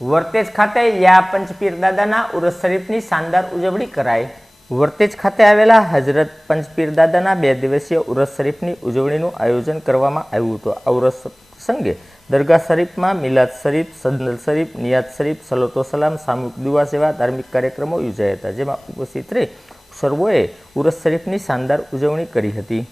વર્તેજ ખાતે યા પંચપીર દાદાના ઉરસ શરીફની શાનદાર ઉજવણી કરાઈ। વર્તેજ ખાતે આવેલા હજરત પંચપીર દાદાના 2 દિવસીય ઉરસ શરીફની ઉજવણીનું આયોજન કરવામાં આવ્યું હતું। આ ઉરસ પ્રસંગે દરગાહ શરીફમાં મિલાદ શરીફ, સંદલ શરીફ, નિયાત શરીફ, સલાતો સલામ, સામૂહિક દુઆ જેવા ધાર્મિક કાર્યક્રમો યોજાયા હતા, જેમાં ઉપસ્થિત રહી સર્વોએ ઉરસ શરીફની શાનદાર ઉજવણી કરી હતી।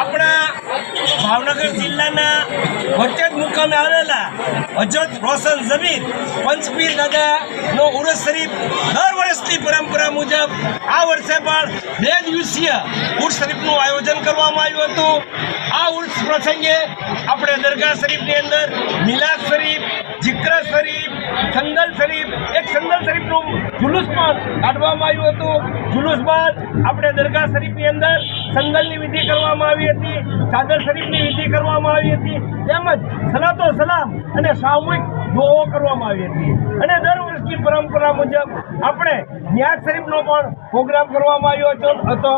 આપણા ભાવનગર જિલ્લાના વર્તેજ મુકામે આવેલા હજરત રોશન જમીન પંચપીર દાદાનો ઉરસ શરીફ દર વર્ષની પરંપરા મુજબ આ વર્ષે પણ 2 દિવસીય ઉર્સ શરીફનું આયોજન કરવામાં આવ્યું હતું। આ ઉર્સ પ્રસંગે આપણે દરગાહ શરીફની અંદર મિલાદ શરીફ, જિક્ર શરીફ, સંદલ શરીફ, એક સંદલ શરીફનું જુલુસ પણ કાઢવામાં આવ્યું હતું। જુલુસ બાદ આપણે દરગાહ શરીફની અંદર સંદલની વિધિ કરવામાં આવી હતી, ચાદર શરીફની વિધિ કરવામાં આવી હતી, તેમજ સલાતો સલામ અને સામૂહિક દુઆઓ કરવામાં આવી હતી। અને દર વર્ષની પરંપરા મુજબ આપણે નિયાત શરીફનો પણ પ્રોગ્રામ કરવામાં આવ્યો હતો।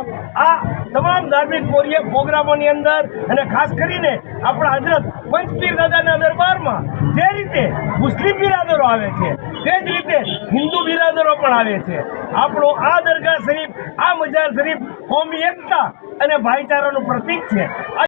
આ તમામ ધાર્મિક પ્રોગ્રામોની અંદર અને ખાસ કરીને આપણા હજરત પંચપીર દાદાના દરબારમાં જે રીતે મુસ્લિમ બિરાદરો આવે છે તે જ રીતે હિન્દુ બિરાદરો પણ આવે છે। આપણો આ દરગાહ શરીફ, આ મજાર શરીફ કોમી એકતા અને ભાઈચારાનું પ્રતીક છે।